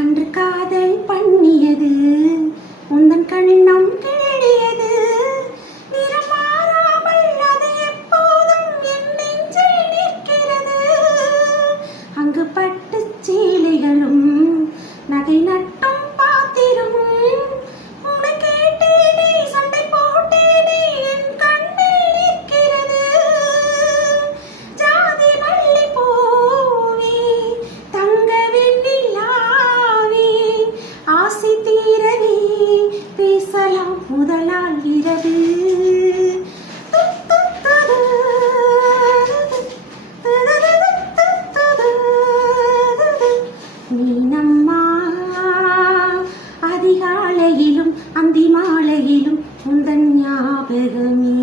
அன்று காதல் பண்ணியது உந்தன் கண்ணம் கேளியது நிறம் மாறாமல் அது எப்போதும் என் நெஞ்சில் நிற்கிறது. அங்கு பட்டு சீலைகளும் நகை நட்டும் பாத்திரமும் உன்னை கேட்டேனே சண்டை போட்டேனே என் கண்ணில் நிற்கிறது. ஜாதி மல்லி பூவே தங்க வெண்ணிலாவே ஆசை தீரவே பேசலாம் முதலால் இரவு. நீனம்மா அதிகாலையிலும் அந்தி மாலையிலும் உந்தன் ஞாபகமே.